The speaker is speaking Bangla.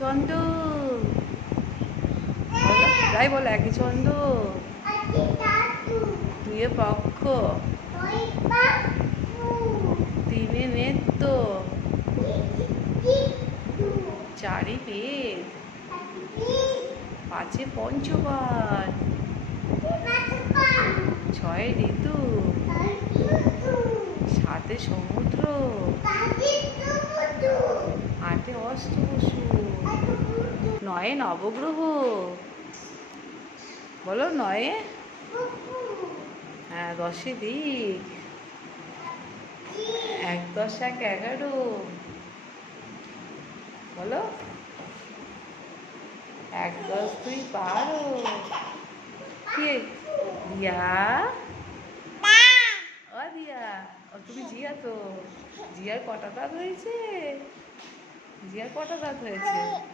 বলো, তাই বলো একই ছন্দ দুয়ে পক্ষ। তিনে নেত্য। চারি বেদ পাঁচে পঞ্চবার। ছয় ঋতু। সাতে সমুদ্র। আটে অষ্টবসু। নয়ে, নবগ্রহ। বলো, নয়ে? হ্যাঁ দশে দিক। এক দশ, এক এগারো। বলো। এক দশ, দুই, বারো। কে? দিয়া? ও দিয়া। ও, তুমি জিয়া তো। জিয়ার কটা দাঁত হয়েছে? জিয়ার কটা দাঁত হয়েছে?